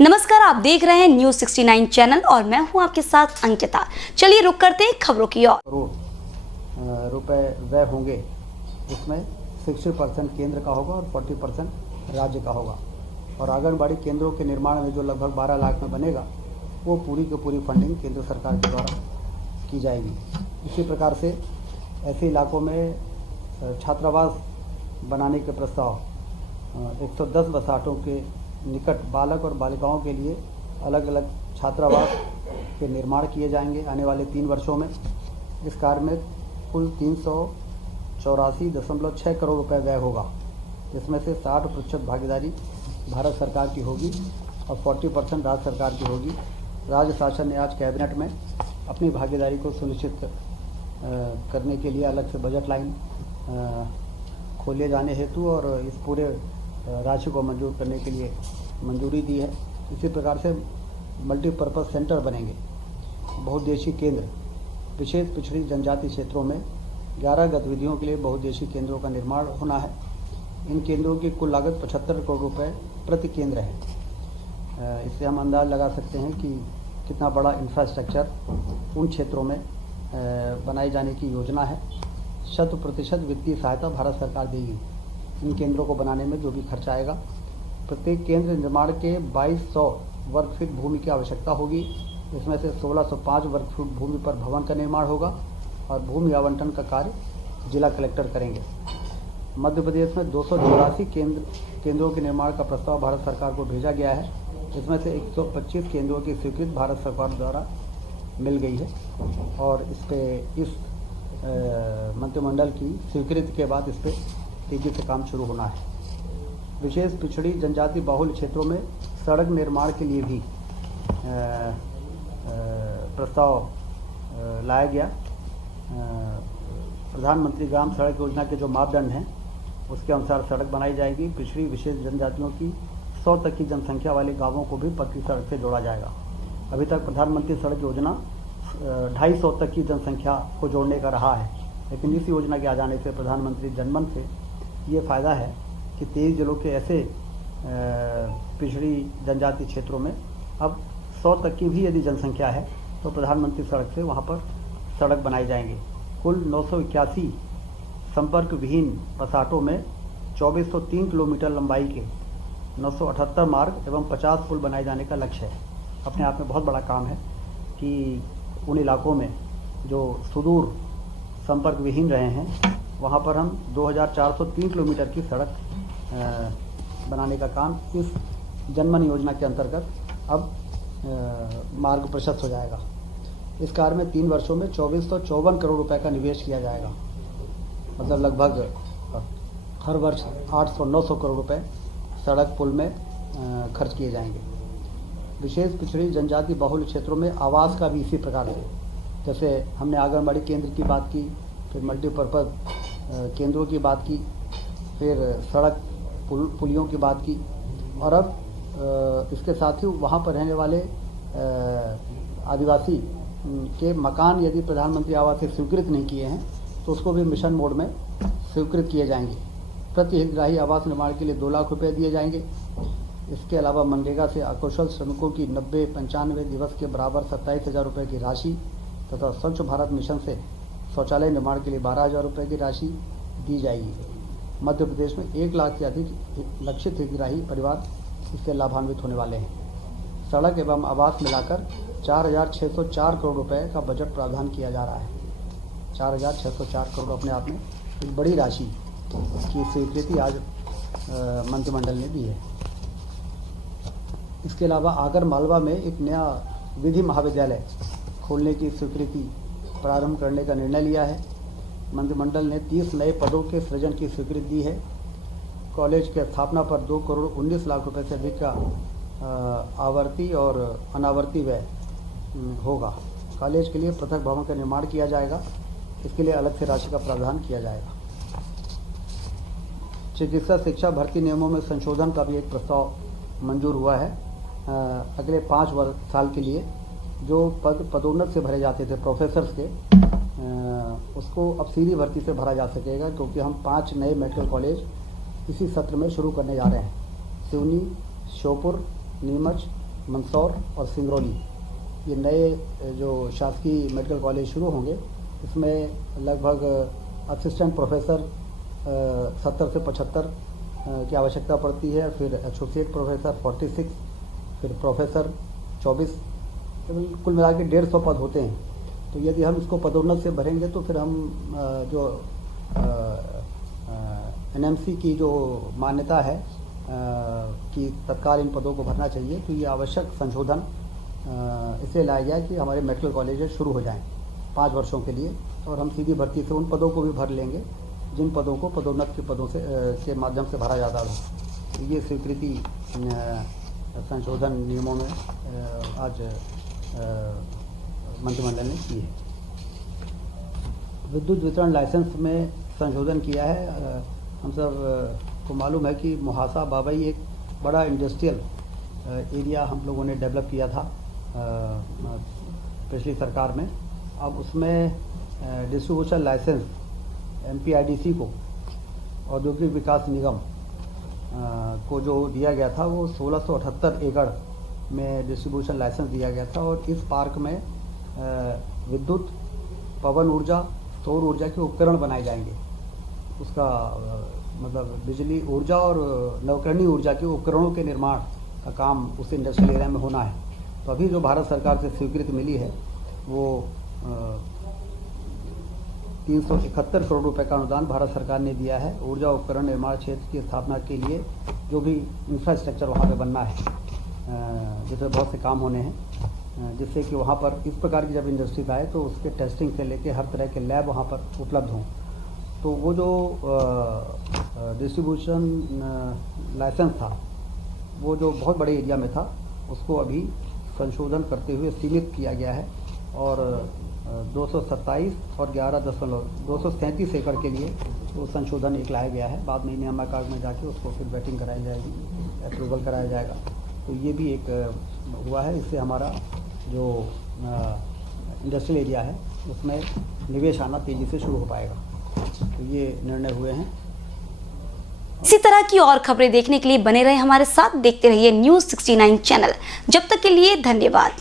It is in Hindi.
नमस्कार, आप देख रहे हैं न्यूज 69 चैनल और मैं हूं आपके साथ अंकिता। चलिए रुक करते हैं खबरों की ओर। करोड़ रुपए व्यय होंगे, इसमें 60% केंद्र का होगा और 40% राज्य का होगा। और आंगनबाड़ी केंद्रों के निर्माण में जो लगभग 12 लाख में बनेगा, वो पूरी की पूरी फंडिंग केंद्र सरकार के द्वारा की जाएगी। इसी प्रकार से ऐसे इलाकों में छात्रावास बनाने के प्रस्ताव 110 बसाहटों के निकट बालक और बालिकाओं के लिए अलग अलग छात्रावास के निर्माण किए जाएंगे आने वाले 3 वर्षों में। इस कार्य में कुल 384.6 करोड़ रुपए व्यय होगा, जिसमें से 60% भागीदारी भारत सरकार की होगी और 40% राज्य सरकार की होगी। राज्य शासन ने आज कैबिनेट में अपनी भागीदारी को सुनिश्चित करने के लिए अलग से बजट लाइन खोले जाने हेतु और इस पूरे राशि को मंजूर करने के लिए मंजूरी दी है। इसी प्रकार से मल्टीपर्पज़ सेंटर बनेंगे। बहुउद्देशीय केंद्र विशेष पिछड़ी जनजाति क्षेत्रों में 11 गतिविधियों के लिए बहुउद्देशीय केंद्रों का निर्माण होना है। इन केंद्रों की कुल लागत 75 करोड़ रुपए प्रति केंद्र है। इससे हम अंदाज़ लगा सकते हैं कि कितना बड़ा इंफ्रास्ट्रक्चर उन क्षेत्रों में बनाए जाने की योजना है। 100% वित्तीय सहायता भारत सरकार देगी इन केंद्रों को बनाने में जो भी खर्च आएगा। प्रत्येक केंद्र निर्माण के 2200 वर्ग फीट भूमि की आवश्यकता होगी। इसमें से 1605 वर्ग फीट भूमि पर भवन का निर्माण होगा और भूमि आवंटन का कार्य जिला कलेक्टर करेंगे। मध्य प्रदेश में 284 केंद्रों के निर्माण का प्रस्ताव भारत सरकार को भेजा गया है। इसमें से 125 केंद्रों की स्वीकृति भारत सरकार द्वारा मिल गई है और इस मंत्रिमंडल की स्वीकृति के बाद इस पर तेजी से काम शुरू होना है। विशेष पिछड़ी जनजाति बाहुल क्षेत्रों में सड़क निर्माण के लिए भी प्रस्ताव लाया गया। प्रधानमंत्री ग्राम सड़क योजना के जो मापदंड हैं उसके अनुसार सड़क बनाई जाएगी। पिछड़ी विशेष जनजातियों की 100 तक की जनसंख्या वाले गांवों को भी पक्की सड़क से जोड़ा जाएगा। अभी तक प्रधानमंत्री सड़क योजना 250 तक की जनसंख्या को जोड़ने का रहा है, लेकिन इस योजना के आ जाने से प्रधानमंत्री जनमन से ये फ़ायदा है कि 23 जिलों के ऐसे पिछड़ी जनजाति क्षेत्रों में अब 100 तक की भी यदि जनसंख्या है तो प्रधानमंत्री सड़क से वहाँ पर सड़क बनाए जाएंगे। कुल 981 संपर्क विहीन बसाहटों में 2403 किलोमीटर लंबाई के 978 मार्ग एवं 50 पुल बनाए जाने का लक्ष्य है। अपने आप में बहुत बड़ा काम है कि उन इलाकों में जो सुदूर संपर्क विहीन रहे हैं वहाँ पर हम 2403 किलोमीटर की सड़क बनाने का काम इस जनमन योजना के अंतर्गत अब मार्ग प्रशस्त हो जाएगा। इस कार्य में 3 वर्षों में 2454 करोड़ रुपए का निवेश किया जाएगा। मतलब लगभग हर वर्ष 800-900 करोड़ रुपए सड़क पुल में खर्च किए जाएंगे। विशेष पिछड़ी जनजाति बहुल क्षेत्रों में आवास का भी इसी प्रकार से, जैसे हमने आंगनबाड़ी केंद्र की बात की, फिर मल्टीपर्पज़ केंद्रों की बात की, फिर सड़क पुलियों की बात की और अब इसके साथ ही वहाँ पर रहने वाले आदिवासी के मकान यदि प्रधानमंत्री आवास से स्वीकृत नहीं किए हैं तो उसको भी मिशन मोड में स्वीकृत किए जाएंगे। प्रति हितग्राही आवास निर्माण के लिए 2 लाख रुपए दिए जाएंगे। इसके अलावा मनरेगा से अकुशल श्रमिकों की 90-95 दिवस के बराबर 27,000 रुपये की राशि तथा स्वच्छ भारत मिशन से शौचालय निर्माण के लिए 12,000 रुपये की राशि दी जाएगी। मध्य प्रदेश में 1 लाख से अधिक लक्षित हितग्राही परिवार इससे लाभान्वित होने वाले हैं। सड़क एवं आवास मिलाकर 4,604 करोड़ रुपए का बजट प्रावधान किया जा रहा है। 4,604 करोड़ अपने आप में एक बड़ी राशि की स्वीकृति आज मंत्रिमंडल ने दी है। इसके अलावा आगर मालवा में एक नया विधि महाविद्यालय खोलने की स्वीकृति प्रारंभ करने का निर्णय लिया है। मंत्रिमंडल ने 30 नए पदों के सृजन की स्वीकृति दी है। कॉलेज की स्थापना पर 2 करोड़ 19 लाख रुपए से अधिक का आवर्ती और अनावर्ती व्यय होगा। कॉलेज के लिए पृथक भवन का निर्माण किया जाएगा। इसके लिए अलग से राशि का प्रावधान किया जाएगा। चिकित्सा शिक्षा भर्ती नियमों में संशोधन का भी एक प्रस्ताव मंजूर हुआ है। अगले 5 साल के लिए जो पदोन्नत से भरे जाते थे प्रोफेसर्स के, उसको अब सीधी भर्ती से भरा जा सकेगा, क्योंकि हम 5 नए मेडिकल कॉलेज इसी सत्र में शुरू करने जा रहे हैं। सिवनी, श्योपुर, नीमच, मंदसौर और सिंगरौली, ये नए जो शासकीय मेडिकल कॉलेज शुरू होंगे, इसमें लगभग असिस्टेंट प्रोफेसर 70 से 75 की आवश्यकता पड़ती है, फिर एसोसिएट प्रोफेसर 46, फिर प्रोफेसर 24, कुल मिला के 150 पद होते हैं। तो यदि हम इसको पदोन्नत से भरेंगे तो फिर हम जो एनएमसी की जो मान्यता है कि तत्काल इन पदों को भरना चाहिए, तो ये आवश्यक संशोधन इसलिए लाया गया कि हमारे मेडिकल कॉलेजेस शुरू हो जाएं 5 वर्षों के लिए, और हम सीधी भर्ती से उन पदों को भी भर लेंगे जिन पदों को पदोन्नत के पदों से के माध्यम से भरा जाता था। तो ये स्वीकृति संशोधन नियमों में आज मंत्रिमंडल ने की है। विद्युत वितरण लाइसेंस में संशोधन किया है। हम सब को मालूम है कि मुहासा बाबई एक बड़ा इंडस्ट्रियल एरिया हम लोगों ने डेवलप किया था पिछली सरकार में। अब उसमें डिस्ट्रीब्यूशन लाइसेंस MPIDC को, औद्योगिक विकास निगम को जो दिया गया था, वो 1678 एकड़ में डिस्ट्रीब्यूशन लाइसेंस दिया गया था, और इस पार्क में विद्युत, पवन ऊर्जा, सौर ऊर्जा के उपकरण बनाए जाएंगे। उसका मतलब बिजली ऊर्जा और नवकरणीय ऊर्जा के उपकरणों के निर्माण का काम उस इंडस्ट्रियल एरिया में होना है। तो अभी जो भारत सरकार से स्वीकृति मिली है वो 371 करोड़ रुपए का अनुदान भारत सरकार ने दिया है ऊर्जा उपकरण निर्माण क्षेत्र की स्थापना के लिए। जो भी इंफ्रास्ट्रक्चर वहाँ पे बनना है, जिसमें बहुत से काम होने हैं, जिससे कि वहाँ पर इस प्रकार की जब इंडस्ट्रीज आए तो उसके टेस्टिंग से लेके हर तरह के लैब वहाँ पर उपलब्ध हों। तो वो जो डिस्ट्रीब्यूशन लाइसेंस था, वो जो बहुत बड़े एरिया में था, उसको अभी संशोधन करते हुए सीमित किया गया है, और 227 और 237 एकड़ के लिए वो संशोधन एक लाया गया है। बाद में नियामक में जाके उसको फिर वेटिंग कराई जाएगी, अप्रूवल कराया जाएगा। तो ये भी एक हुआ है। इससे हमारा जो इंडस्ट्रियल एरिया है उसमें निवेश आना तेज़ी से शुरू हो पाएगा। तो ये निर्णय हुए हैं। इसी तरह की और खबरें देखने के लिए बने रहे हमारे साथ, देखते रहिए News 69 चैनल। जब तक के लिए धन्यवाद।